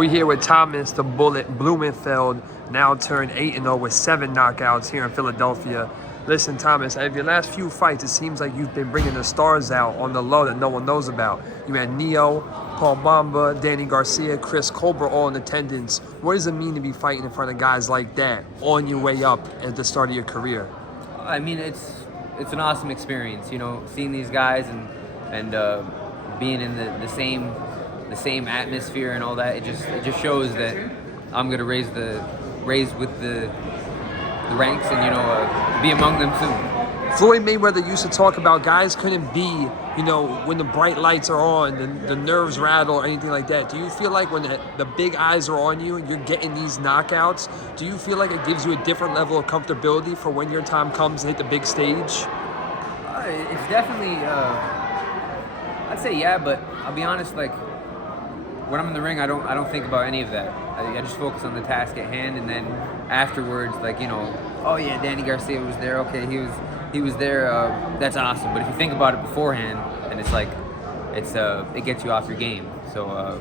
We're here with Thomas the Bullet Blumenfeld, now turned 8-0 with 7 knockouts here in Philadelphia. Listen, Thomas, out of your last few fights, it seems like you've been bringing the stars out on the low that no one knows about. You had Neo, Paul Bamba, Danny Garcia, Chris Colbert all in attendance. What does it mean to be fighting in front of guys like that on your way up at the start of your career? I mean, it's an awesome experience, you know, seeing these guys and being in the same atmosphere and all that. It just shows that I'm gonna raise with the ranks and, you know, be among them too. Floyd Mayweather used to talk about guys couldn't be, you know, when the bright lights are on, the nerves rattle or anything like that. Do you feel like when the big eyes are on you and you're getting these knockouts, do you feel like it gives you a different level of comfortability for when your time comes to hit the big stage? It's definitely, I'd say yeah, but I'll be honest, like, when I'm in the ring, I don't think about any of that. I just focus on the task at hand, and then afterwards, like, you know, oh yeah, Danny Garcia was there. Okay, he was there. That's awesome. But if you think about it beforehand, then it's like it gets you off your game. So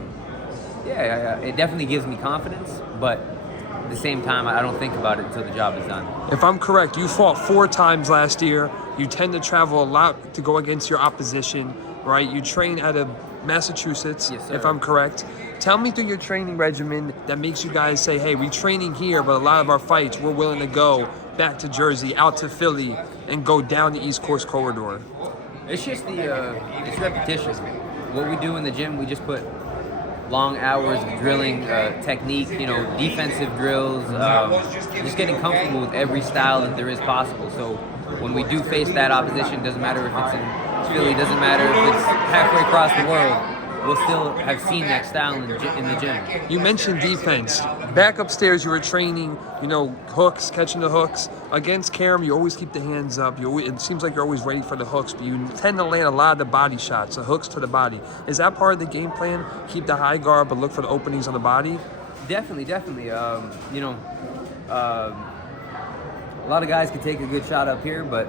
yeah, it definitely gives me confidence, but at the same time, I don't think about it until the job is done. If I'm correct, you fought 4 times last year. You tend to travel a lot to go against your opposition, right? You train out of Massachusetts, yes, sir. If I'm correct. Tell me through your training regimen that makes you guys say, hey, we're training here, but a lot of our fights, we're willing to go back to Jersey, out to Philly, and go down the East Coast corridor. It's just it's repetition. What we do in the gym, we just put long hours of drilling, technique, you know, defensive drills, just getting comfortable with every style that there is possible. So when we do face that opposition, doesn't matter if it's in Philly, doesn't matter if it's halfway across the world, we'll still have seen that style in the gym. You mentioned defense. Back upstairs, you were training, you know, hooks, catching the hooks. Against Karam, you always keep the hands up. It seems like you're always ready for the hooks, but you tend to land a lot of the body shots, the hooks to the body. Is that part of the game plan? Keep the high guard, but look for the openings on the body? Definitely. You know, a lot of guys can take a good shot up here, but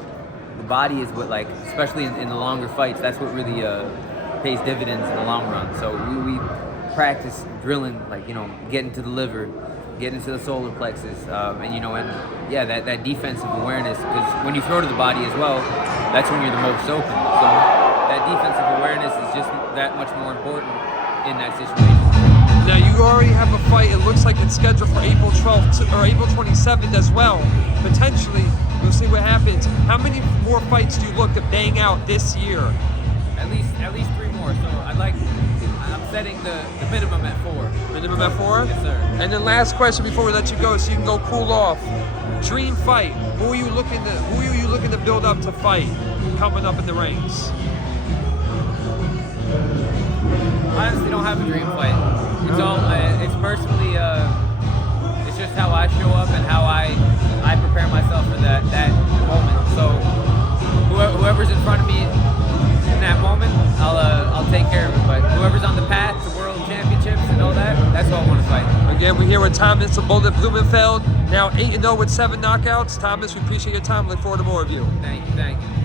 the body is what, like, especially in the longer fights, that's what really pays dividends in the long run. So we practice drilling, like, you know, getting to the liver, getting to the solar plexus, and, you know, and yeah, that defensive awareness, because when you throw to the body as well, that's when you're the most open. So that defensive awareness is just that much more important in that situation. Now, you already have a fight. It looks like it's scheduled for April 12th or April 27th as well. Potentially, we'll see what happens. How many more fights do you look to bang out this year? At least 3 more. So I'm setting the minimum at 4. Minimum at 4? Yes, sir. And then last question before we let you go, so you can go cool off. Dream fight. Who are you looking to build up to fight coming up in the ranks? I honestly don't have a dream fight. It's personally, it's just how I show up and how I prepare myself for that moment. So whoever's in front of me in that moment, I'll take care of it. But whoever's on the path to world championships and all that, that's what I want to fight. Again, we're here with Thomas the Bullet Blumenfeld, now 8-0 with 7 knockouts. Thomas, we appreciate your time. Look forward to more of you. Thank you.